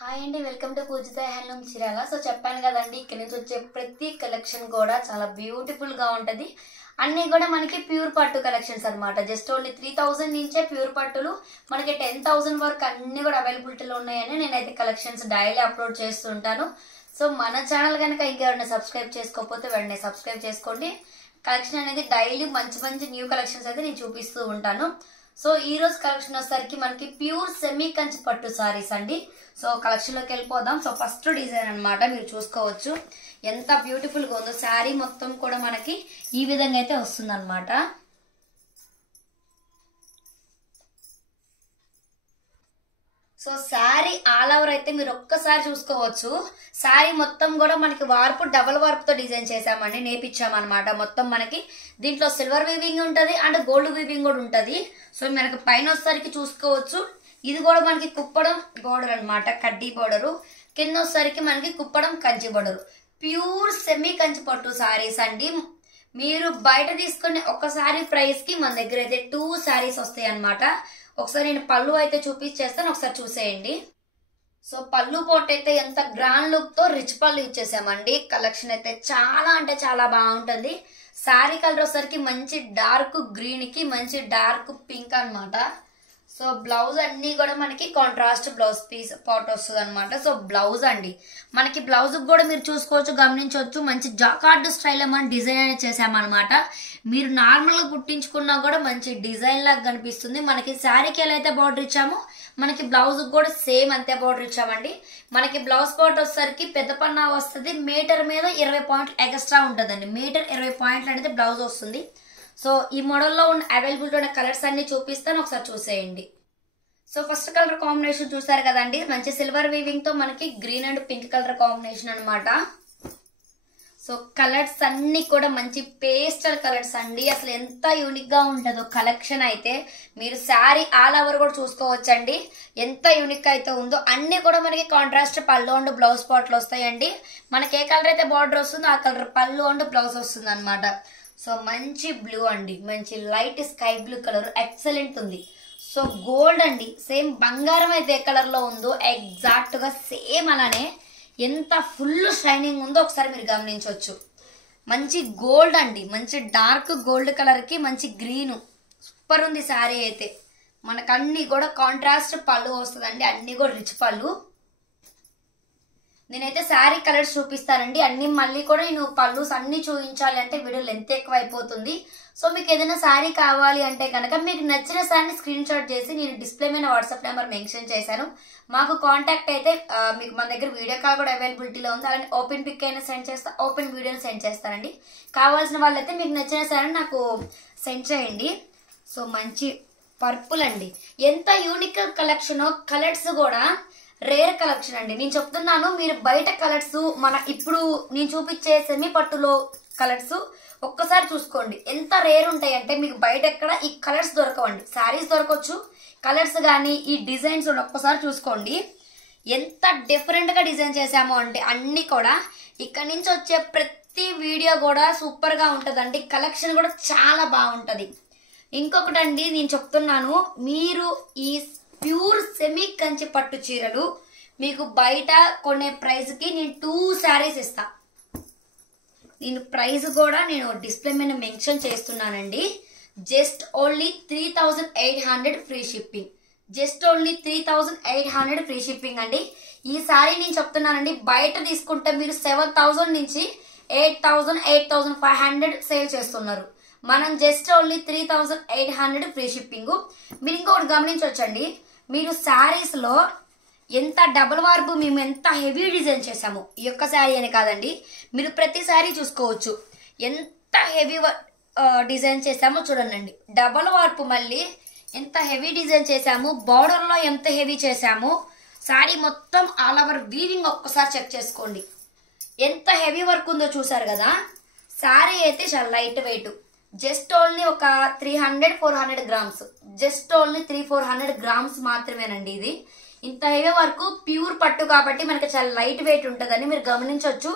Hi అండి, welcome to Pujitha handloom Chirala. So చెప్పాను కదండి, ఇక్కడ నుంచి వచ్చే ప్రతి కలెక్షన్ కూడా చాలా బ్యూటిఫుల్ గా ఉంటది. అన్ని కూడా మనకి ప్యూర్ పట్టు కలెక్షన్స్ అన్నమాట. జస్ట్ ఓన్లీ 3000 నుంచే ప్యూర్ పట్టులు మనకి 10,000 వరకు అన్ని కూడా అవైలబిలిటీలో ఉన్నాయని నేనైతే కలెక్షన్స్ డైలీ అప్లోడ్ చేస్తుంటాను. సో మన ఛానల్ కనుక ఇంకెవరైనా సబ్స్క్రైబ్ చేసుకోకపోతే వెంటనే సబ్స్క్రైబ్ చేసుకోండి. కలెక్షన్ అనేది డైలీ మంచి మంచి న్యూ కలెక్షన్స్ అయితే నేను చూపిస్తూ ఉంటాను. సో ఈ రోజు కలెక్షన్ వచ్చేసరికి మనకి ప్యూర్ సెమీ కంచి పట్టు సారీస్ అండి. సో కలెక్షన్ లోకి వెళ్ళిపోదాం. సో ఫస్ట్ డిజైన్ అన్నమాట, మీరు చూసుకోవచ్చు ఎంత బ్యూటిఫుల్ గా ఉందో. శారీ మొత్తం కూడా మనకి ఈ విధంగా అయితే వస్తుంది అనమాట. సో శారీ ఆల్ ఓవర్ అయితే మీరు ఒక్కసారి చూసుకోవచ్చు. శారీ మొత్తం కూడా మనకి వార్పు డబల్ వార్పుతో డిజైన్ చేసామండి, నేర్పించామన్నమాట. మొత్తం మనకి దీంట్లో సిల్వర్ వీవింగ్ ఉంటది అండ్ గోల్డ్ వీవింగ్ కూడా ఉంటది. సో మనకి పైన వచ్చేసరికి చూసుకోవచ్చు, ఇది కూడా మనకి కుప్పడం బోర్డర్ అనమాట, కడ్డీ బోర్డరు. కింద వచ్చేసరికి మనకి Kuppadam Kanchi border. Pure semi Kanchi పట్టు శారీస్ అండి. మీరు బయట తీసుకునే ఒక శారీ ప్రైస్ కి మన దగ్గర అయితే 2 శారీస్ వస్తాయి అనమాట. ఒకసారి నేను పళ్ళు అయితే చూపించేస్తాను, ఒకసారి చూసేయండి. సో పళ్ళు పోట్ అయితే ఎంత గ్రాండ్ లుక్ తో రిచ్ పళ్ళు ఇచ్చేసామండి. కలెక్షన్ అయితే చాలా అంటే చాలా బాగుంటుంది. శారీ కలర్ వచ్చేసరికి మంచి డార్క్ గ్రీన్ కి మంచి డార్క్ పింక్ అనమాట. సో బ్లౌజ్ అన్ని కూడా మనకి కాంట్రాస్ట్ బ్లౌజ్ పీస్ పాట్ వస్తుంది అనమాట. సో బ్లౌజ్ అండి మనకి బ్లౌజ్ కూడా మీరు చూసుకోవచ్చు, గమనించవచ్చు. మంచి జాకార్డ్ స్టైల్ మనం డిజైన్ అనేది చేసామన్నమాట. మీరు నార్మల్ గా కుట్టించుకున్నా కూడా మంచి డిజైన్ లాగా కనిపిస్తుంది. మనకి శారీకి ఎలా అయితే బార్డర్ ఇచ్చామో మనకి బ్లౌజ్ కూడా సేమ్ అంతే బార్డర్ ఇచ్చామండి. మనకి బ్లౌజ్ పాట్ వచ్చేసరికి పెద్ద పన్నా వస్తుంది. మీటర్ మీద 20 పాయింట్లు ఎక్స్ట్రా ఉంటుందండి. మీటర్ 20 పాయింట్లు అనేది బ్లౌజ్ వస్తుంది. సో ఈ మోడల్లో ఉన్న అవైలబిలిటీ ఉన్న కలర్స్ అన్ని చూపిస్తాను, ఒకసారి చూసేయండి. సో ఫస్ట్ కలర్ కాంబినేషన్ చూసారు కదండి, మంచి సిల్వర్ వీవింగ్ తో మనకి green and pink colour combination అనమాట. సో కలర్స్ అన్ని కూడా మంచి పేస్టల్ కలర్స్ అండి. అసలు ఎంత యూనిక్ గా ఉంటుందో కలెక్షన్ అయితే. మీరు శారీ ఆల్ ఓవర్ కూడా చూసుకోవచ్చండి, ఎంత యూనిక్ అయితే ఉందో. అన్ని కూడా మనకి కాంట్రాస్ట్ పళ్ళు అండ్ బ్లౌజ్ పాట్లు వస్తాయండి. మనకి ఏ కలర్ అయితే బార్డర్ వస్తుందో ఆ కలర్ పళ్ళు అండ్ బ్లౌజ్ వస్తుంది అనమాట. సో మంచి బ్లూ అండి, మంచి light sky blue colour excellent ఉంది. సో గోల్డ్ అండి, సేమ్ బంగారం అయితే ఏ కలర్ లో ఉందో ఎగ్జాక్ట్ గా సేమ్ అలానే ఎంత ఫుల్ షైనింగ్ ఉందో ఒకసారి మీరు గమనించవచ్చు. మంచి గోల్డ్ అండి, మంచి డార్క్ గోల్డ్ కలర్ కి మంచి గ్రీన్ సూపర్ ఉంది శారీ అయితే. మనకు అన్ని కూడా కాంట్రాస్ట్ పళ్ళు వస్తుందండి, అన్ని కూడా రిచ్ పళ్ళు. నేనైతే శారీ కలర్స్ చూపిస్తానండి అన్ని. మళ్ళీ కూడా నేను పళ్ళుస్ అన్ని చూపించాలి అంటే వీడియో లెంత్ ఎక్కువ అయిపోతుంది. సో మీకు ఏదైనా శారీ కావాలి అంటే కనుక మీకు నచ్చిన శారీని స్క్రీన్ షాట్ చేసి నేను డిస్ప్లే మీద వాట్సాప్ నెంబర్ మెన్షన్ చేశాను. మాకు కాంటాక్ట్ అయితే మీకు మన దగ్గర వీడియో కాల్ కూడా అవైలబిలిటీలో ఉంది. అలానే ఓపెన్ పిక్ అయినా సెండ్ చేస్తా, ఓపెన్ వీడియోని సెండ్ చేస్తానండి. కావాల్సిన వాళ్ళైతే మీకు నచ్చిన శారీని నాకు సెండ్ చేయండి. సో మంచి పర్పుల్ అండి, ఎంత యూనిక్ కలెక్షన్. కలర్స్ కూడా రేర్ కలెక్షన్ అండి. నేను చెప్తున్నాను, మీరు బయట కలర్స్ మన ఇప్పుడు నేను చూపించే సెమీ పట్టులో కలర్స్ ఒక్కసారి చూసుకోండి, ఎంత రేర్ ఉంటాయి అంటే మీకు బయట ఎక్కడ ఈ కలర్స్ దొరకవండి. శారీస్ దొరకవచ్చు, కలర్స్ కానీ ఈ డిజైన్స్ ఒక్కసారి చూసుకోండి. ఎంత డిఫరెంట్ గా డిజైన్ చేసామో అంటే అన్ని కూడా ఇక్కడ నుంచి వచ్చే ప్రతి వీడియో కూడా సూపర్ గా ఉంటదండి. కలెక్షన్ కూడా చాలా బాగుంటది. ఇంకొకటి అండి నేను చెప్తున్నాను, మీరు ఈ ప్యూర్ సెమీ కంచి పట్టు చీరలు మీకు బయట కొనే ప్రైస్ కి నేను 2 శారీస్ ఇస్తా. దీని ప్రైస్ కూడా నేను డిస్ప్లే మీద మెన్షన్ చేస్తున్నానండి. Just only 3800 free shipping. Just only 3800 free shipping అండి. ఈ శారీ నేను చెప్తున్నానండి, బయట తీసుకుంటే మీరు 7000 నుంచి 8000 8500 సేల్ చేస్తున్నారు. మనం జస్ట్ ఓన్లీ 3800 ఫ్రీ షిప్పింగ్. మీరు ఇంకొకటి గమనించవచ్చండి, మీరు శారీస్ లో ఎంత డబుల్ వార్పు మేము ఎంత హెవీ డిజైన్ చేసాము. ఈ యొక్క శారీ అని కాదండి, మీరు ప్రతి శారీ చూసుకోవచ్చు ఎంత హెవీ డిజైన్ చేసామో చూడండి. డబుల్ వార్పు మళ్ళీ ఎంత హెవీ డిజైన్ చేసాము, బార్డర్ లో ఎంత హెవీ చేసాము. శారీ మొత్తం ఆల్ ఓవర్ వీవింగ్ ఒక్కసారి చెక్ చేసుకోండి, ఎంత హెవీ వర్క్ ఉందో చూసారు కదా. శారీ అయితే చాలా లైట్ వెయిట్, జస్ట్ ఓన్లీ ఒక 300-400 గ్రామ్స్, జస్ట్ ఓన్లీ 300-400 గ్రామ్స్ మాత్రమేనండి. ఇది ఇంత హెవీ వరకు ప్యూర్ పట్టు కాబట్టి మనకి చాలా లైట్ వెయిట్ ఉంటుందని మీరు గమనించవచ్చు.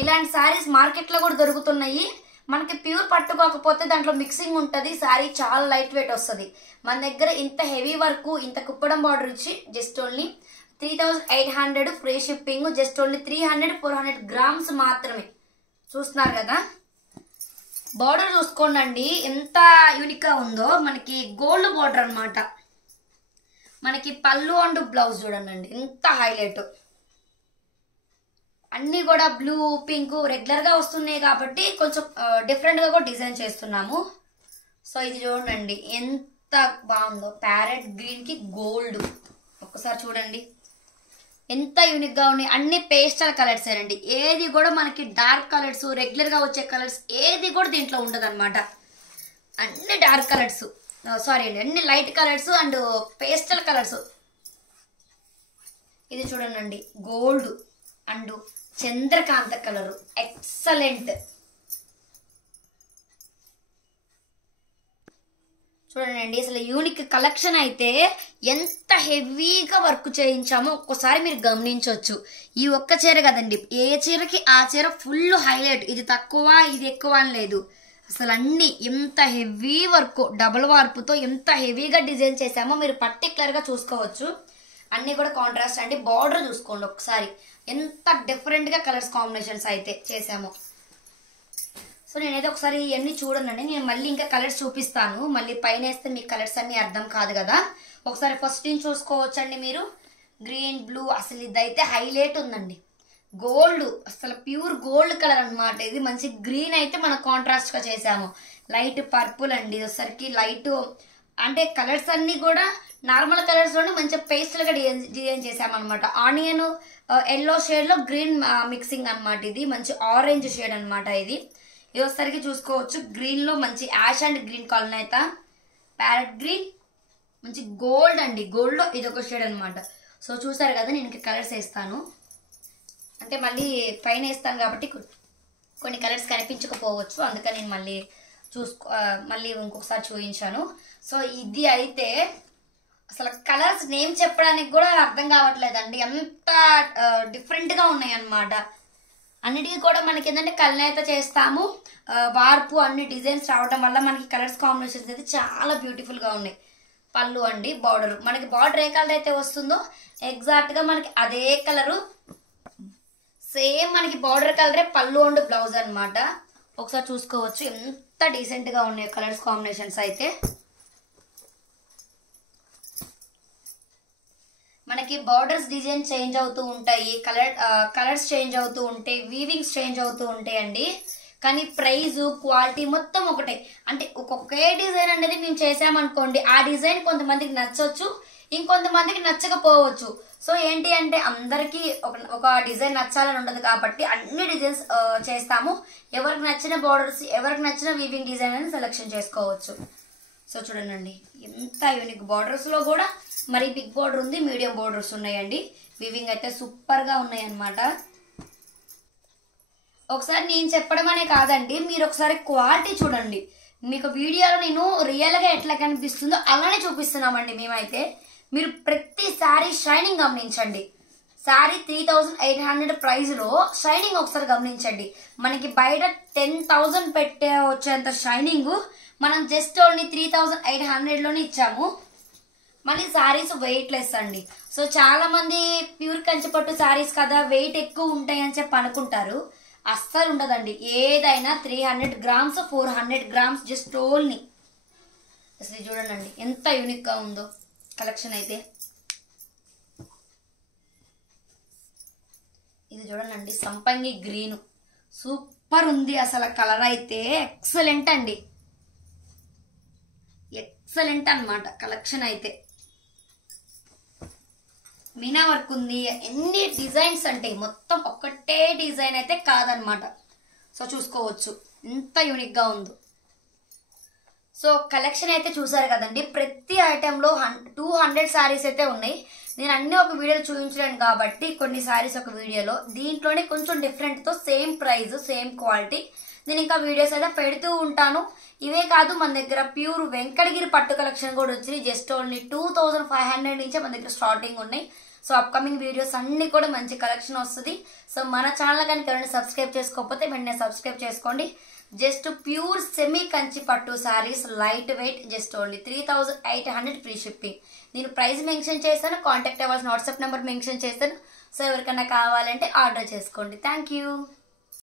ఇలాంటి శారీస్ మార్కెట్ లో కూడా దొరుకుతున్నాయి. మనకి ప్యూర్ పట్టు కాకపోతే దాంట్లో మిక్సింగ్ ఉంటది, శారీ చాలా లైట్ వెయిట్ వస్తుంది. మన దగ్గర ఇంత హెవీ వర్క్ ఇంత కుప్పడం బార్డర్ ఇచ్చి just only 3800 free shipping. Just only 400 grams మాత్రమే. చూస్తున్నారు కదా, బార్డర్ చూసుకోండి ఎంత యూనిక్ గా ఉందో. మనకి గోల్డ్ బార్డర్ అన్నమాట. మనకి పళ్ళు అండ్ బ్లౌజ్ చూడండి ఎంత హైలైట్. అన్ని కూడా బ్లూ పింక్ రెగ్యులర్ గా వస్తున్నాయి కాబట్టి కొంచెం డిఫరెంట్ గా కూడా డిజైన్ చేస్తున్నాము. సో ఇది చూడండి ఎంత బాగుందో, ప్యారెట్ గ్రీన్ కి గోల్డ్. ఒక్కసారి చూడండి ఎంత యూనిక్ గా ఉన్నాయి. అన్ని పేస్టల్ కలర్స్ అండి. ఏది కూడా మనకి డార్క్ కలర్స్ రెగ్యులర్ గా వచ్చే కలర్స్ ఏది కూడా దీంట్లో ఉండదు అనమాట. అన్ని డార్క్ కలర్స్, సారీ అండి, అన్ని light colours and pastel colours. ఇది చూడండి gold and Chandrakanta colour, excellent. చూడండి అసలు యూనిక్ కలెక్షన్ అయితే ఎంత హెవీగా వర్క్ చేయించామో ఒక్కసారి మీరు గమనించవచ్చు. ఈ ఒక్క చీర కదండి, ఏ చీరకి ఆ చీర ఫుల్ హైలైట్. ఇది తక్కువ ఇది ఎక్కువ అని లేదు. అసలు అన్ని ఎంత హెవీ వర్క్, డబుల్ వార్పుతో ఎంత హెవీగా డిజైన్ చేసామో మీరు పర్టికులర్ గా చూసుకోవచ్చు. అన్ని కూడా కాంట్రాస్ట్ అండి. బార్డర్ చూసుకోండి ఒకసారి ఎంత డిఫరెంట్ గా కలర్స్ కాంబినేషన్స్ అయితే చేసామో. సో నేనైతే ఒకసారి ఇవన్నీ చూడండి. నేను మళ్ళీ ఇంకా కలర్స్ చూపిస్తాను. మళ్ళీ పైన వేస్తే మీకు కలర్స్ అన్ని అర్థం కాదు కదా. ఒకసారి ఫస్ట్ నుంచి చూసుకోవచ్చండి మీరు. గ్రీన్ బ్లూ, అసలు ఇదైతే హైలైట్ ఉందండి. గోల్డ్, అసలు ప్యూర్ గోల్డ్ కలర్ అనమాట. ఇది మంచి గ్రీన్ అయితే మనం కాంట్రాస్ట్ గా చేసాము. లైట్ పర్పుల్ అండి. ఒకసారికి లైట్ అంటే కలర్స్ అన్ని కూడా నార్మల్ కలర్స్ లోనే మంచిగా పేస్టల్ గా డిజైన్ చేసామన్నమాట. ఆనియన్ ఎల్లో షేడ్ లో గ్రీన్ మిక్సింగ్ అనమాట. ఇది మంచి ఆరెంజ్ షేడ్ అనమాట. ఇది ఒకసారికి చూసుకోవచ్చు. గ్రీన్ లో మంచి ash and green colour, parrot green, మంచి గోల్డ్ అండి. గోల్డ్ లో ఇది ఒక షేడ్ అనమాట. సో చూసారు కదా, నేను కలర్స్ వేస్తాను అంటే మళ్ళీ పైన వేస్తాను కాబట్టి కొన్ని కలర్స్ కనిపించకపోవచ్చు. అందుకని నేను మళ్ళీ ఇంకొకసారి చూపించాను. సో ఇది అయితే అసలు కలర్స్ నేమ్ చెప్పడానికి కూడా అర్థం కావట్లేదండి, అంత డిఫరెంట్ గా ఉన్నాయి అన్నమాట. అన్నిటికీ కూడా మనకి ఏంటంటే కలనేత చేస్తాము, వార్పు అన్ని డిజైన్స్ రావడం వల్ల మనకి కలర్స్ కాంబినేషన్స్ అయితే చాలా బ్యూటిఫుల్ గా ఉన్నాయి. పళ్ళు అండి, బార్డర్, మనకి బార్డర్ ఏ కలర్ అయితే వస్తుందో ఎగ్జాక్ట్ గా మనకి అదే కలరు, సేమ్ మనకి బార్డర్ కలరే పళ్ళు అండ్ బ్లౌజ్ అనమాట. ఒకసారి చూసుకోవచ్చు ఎంత డీసెంట్ గా ఉన్నాయి కలర్స్ కాంబినేషన్స్ అయితే. మనకి బార్డర్స్ డిజైన్ చేంజ్ అవుతూ ఉంటాయి, కలర్స్ చేంజ్ అవుతూ ఉంటాయి, వీవింగ్స్ చేంజ్ అవుతూ ఉంటాయండి. కానీ ప్రైజ్ క్వాలిటీ మొత్తం ఒకటే. అంటే ఒక్కొక్కే డిజైన్ అనేది మేము చేసామనుకోండి, ఆ డిజైన్ కొంతమందికి నచ్చవచ్చు, ఇంకొంతమందికి నచ్చకపోవచ్చు. సో ఏంటి అంటే అందరికి ఒక డిజైన్ నచ్చాలని ఉండదు కాబట్టి అన్ని డిజైన్స్ చేస్తాము. ఎవరికి నచ్చిన బార్డర్స్, ఎవరికి నచ్చిన వీవింగ్ డిజైన్ అని సెలెక్షన్ చేసుకోవచ్చు. సో చూడండి ఎంత యూనిక్. బార్డర్స్ లో కూడా మరి బిగ్ బార్డర్ ఉంది, మీడియం బార్డర్స్ ఉన్నాయండి. వీవింగ్ అయితే సూపర్ గా ఉన్నాయి అన్నమాట. ఒకసారి నేను చెప్పడం అనే కాదండి, మీరు ఒకసారి క్వాలిటీ చూడండి. మీకు వీడియోలో నేను రియల్ గా ఎట్లా కనిపిస్తుందో అలానే చూపిస్తున్నామండి మేమైతే. మీరు ప్రతి శారీ షైనింగ్ గమనించండి. శారీ 3800 ప్రైస్ లో షైనింగ్ ఒకసారి గమనించండి. మనకి బయట 10,000 పెట్టే వచ్చేంత షైనింగ్ మనం జస్ట్ ఓన్లీ 3800 లోనే ఇచ్చాము. మళ్ళీ శారీస్ వెయిట్ లెస్ అండి. సో చాలా మంది ప్యూర్ కంచిపట్టు శారీస్ కదా వెయిట్ ఎక్కువ ఉంటాయి అని చెప్పి అనుకుంటారు. అస్సలు ఉండదండి. ఏదైనా 300 గ్రామ్స్ 400 గ్రామ్స్ జస్ట్ ఓన్లీ. అసలు చూడండి ఎంత యూనిక్ గా ఉందో కలెక్షన్ అయితే. ఇది చూడండి సంపంగి గ్రీన్, సూపర్ ఉంది అసలు. కలర్ అయితే ఎక్సలెంట్ అండి, ఎక్సలెంట్ అన్నమాట కలెక్షన్ అయితే. మీనా వర్క్ ఉంది, ఎన్ని డిజైన్స్ అంటే మొత్తం ఒక్కటే డిజైన్ అయితే కాదనమాట. సో చూసుకోవచ్చు ఎంత యూనిక్ గా ఉందో. సో కలెక్షన్ అయితే చూసారు కదండి. ప్రతి ఐటెంలో 200 శారీస్ అయితే ఉన్నాయి. నేను అన్ని ఒక వీడియోలో చూపించలేను కాబట్టి కొన్ని శారీస్ ఒక వీడియోలో, దీంట్లోనే కొంచెం డిఫరెంట్ తో సేమ్ ప్రైస్ సేమ్ క్వాలిటీ నేను ఇంకా వీడియోస్ అయితే పెడుతూ ఉంటాను. ఇవే కాదు మన దగ్గర ప్యూర్ వెంకటగిరి పట్టు కలెక్షన్ కూడా వచ్చింది. జస్ట్ ఓన్లీ 2500 నుంచే మన దగ్గర స్టార్టింగ్ ఉన్నాయి. సో అప్కమింగ్ వీడియోస్ అన్ని కూడా మంచి కలెక్షన్ వస్తుంది. సో మన ఛానల్ కనుక ఎవరైనా సబ్స్క్రైబ్ చేసుకోకపోతే వెంటనే సబ్స్క్రైబ్ చేసుకోండి. జస్ట్ ప్యూర్ సెమీ కంచి పట్టు saris, light weight, just only 3800 free shipping. నేను ప్రైస్ మెన్షన్ చేస్తాను, కాంటాక్ట్ అవ్వాల్సిన వాట్సాప్ నెంబర్ మెన్షన్ చేస్తాను. సో ఎవరికైనా కావాలంటే ఆర్డర్ చేసుకోండి. Thank you.